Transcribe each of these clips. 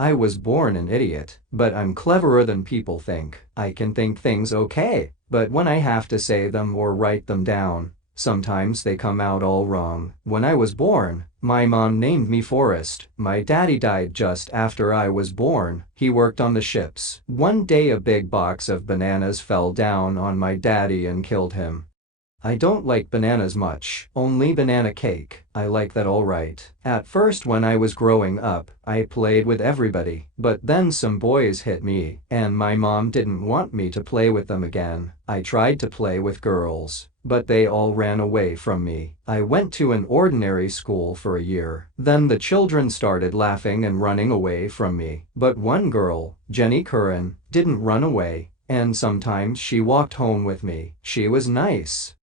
I was born an idiot, but I'm cleverer than people think. I can think things okay, but when I have to say them or write them down, sometimes they come out all wrong. When I was born, my mom named me Forrest. My daddy died just after I was born. He worked on the ships. One day a big box of bananas fell down on my daddy and killed him. I don't like bananas much, only banana cake. I like that alright. At first when I was growing up, I played with everybody, but then some boys hit me, and my mom didn't want me to play with them again. I tried to play with girls, but they all ran away from me. I went to an ordinary school for a year. Then the children started laughing and running away from me. But one girl, Jenny Curran, didn't run away, and sometimes she walked home with me. She was nice.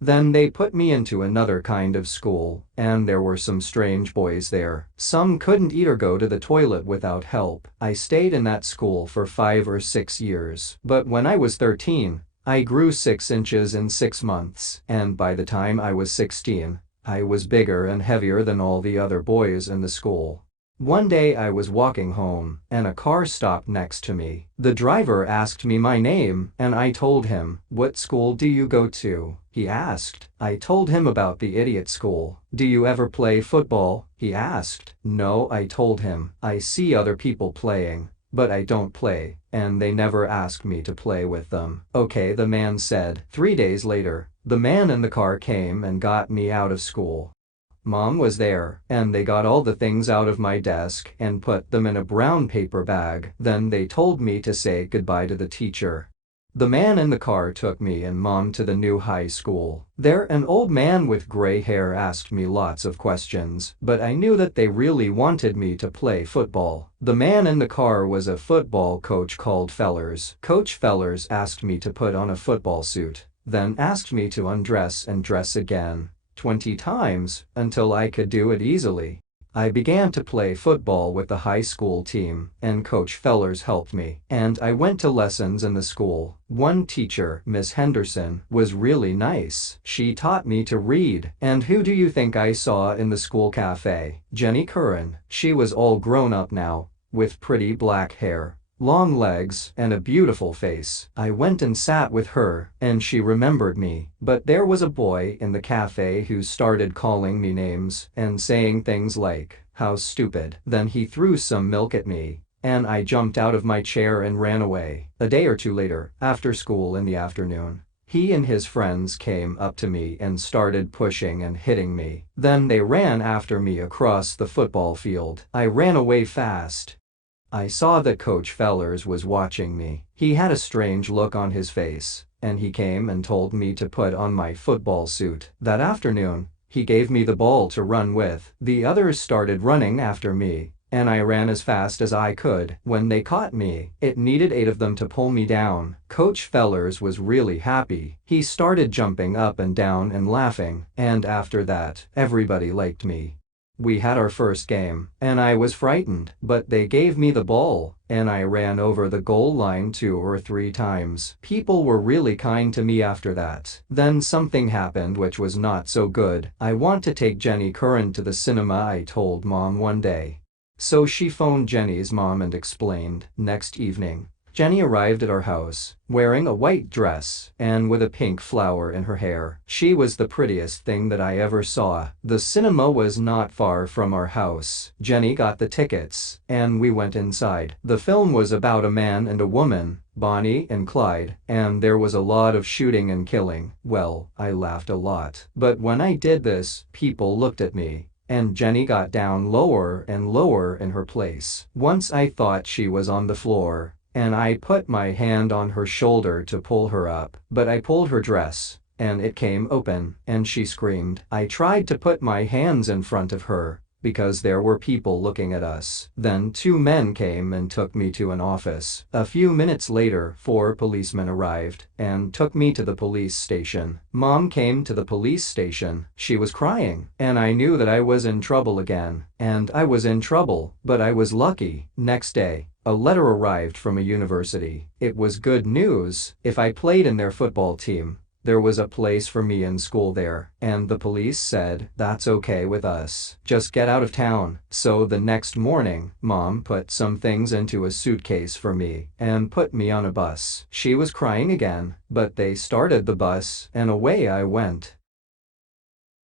Then they put me into another kind of school, and there were some strange boys there. Some couldn't eat or go to the toilet without help. I stayed in that school for 5 or 6 years. But when I was 13, I grew 6 inches in 6 months, and by the time I was 16, I was bigger and heavier than all the other boys in the school. One day I was walking home, and a car stopped next to me. The driver asked me my name, and I told him. "What school do you go to?" he asked. I told him about the idiot school. "Do you ever play football?" he asked. "No," I told him. "I see other people playing, but I don't play, and they never ask me to play with them." "Okay," the man said. 3 days later, the man in the car came and got me out of school. Mom was there, and they got all the things out of my desk and put them in a brown paper bag. Then they told me to say goodbye to the teacher. The man in the car took me and Mom to the new high school. There, an old man with gray hair asked me lots of questions, but I knew that they really wanted me to play football. The man in the car was a football coach called Fellers. Coach Fellers asked me to put on a football suit, then asked me to undress and dress again 20 times until I could do it easily. I began to play football with the high school team, and Coach Fellers helped me. And I went to lessons in the school. One teacher, Miss Henderson, was really nice. She taught me to read. And who do you think I saw in the school cafe? Jenny Curran. She was all grown up now, with pretty black hair, long legs, and a beautiful face. I went and sat with her, and she remembered me. But there was a boy in the cafe who started calling me names and saying things like, "How stupid." Then he threw some milk at me, and I jumped out of my chair and ran away. A day or two later, after school in the afternoon, he and his friends came up to me and started pushing and hitting me. Then they ran after me across the football field. I ran away fast. I saw that Coach Fellers was watching me. He had a strange look on his face, and he came and told me to put on my football suit. That afternoon, he gave me the ball to run with. The others started running after me, and I ran as fast as I could. When they caught me, it needed 8 of them to pull me down. Coach Fellers was really happy. He started jumping up and down and laughing, and after that, everybody liked me. We had our first game, and I was frightened, but they gave me the ball, and I ran over the goal line 2 or 3 times. People were really kind to me after that. Then something happened which was not so good. I want to take Jenny Curran to the cinema, I told Mom one day. So she phoned Jenny's mom and explained. Next evening, Jenny arrived at our house, wearing a white dress and with a pink flower in her hair. She was the prettiest thing that I ever saw. The cinema was not far from our house. Jenny got the tickets, and we went inside. The film was about a man and a woman, Bonnie and Clyde, and there was a lot of shooting and killing. Well, I laughed a lot. But when I did this, people looked at me, and Jenny got down lower and lower in her place. Once I thought she was on the floor, and I put my hand on her shoulder to pull her up, but I pulled her dress, and it came open, and she screamed. I tried to put my hands in front of her, because there were people looking at us. Then 2 men came and took me to an office. A few minutes later, 4 policemen arrived and took me to the police station. Mom came to the police station. She was crying, and I knew that I was in trouble again. And I was in trouble, but I was lucky. Next day, a letter arrived from a university. It was good news. If I played in their football team, There was a place for me in school there, and the police said, "That's okay with us. Just get out of town." So the next morning, Mom put some things into a suitcase for me and put me on a bus. She was crying again, but they started the bus and away I went.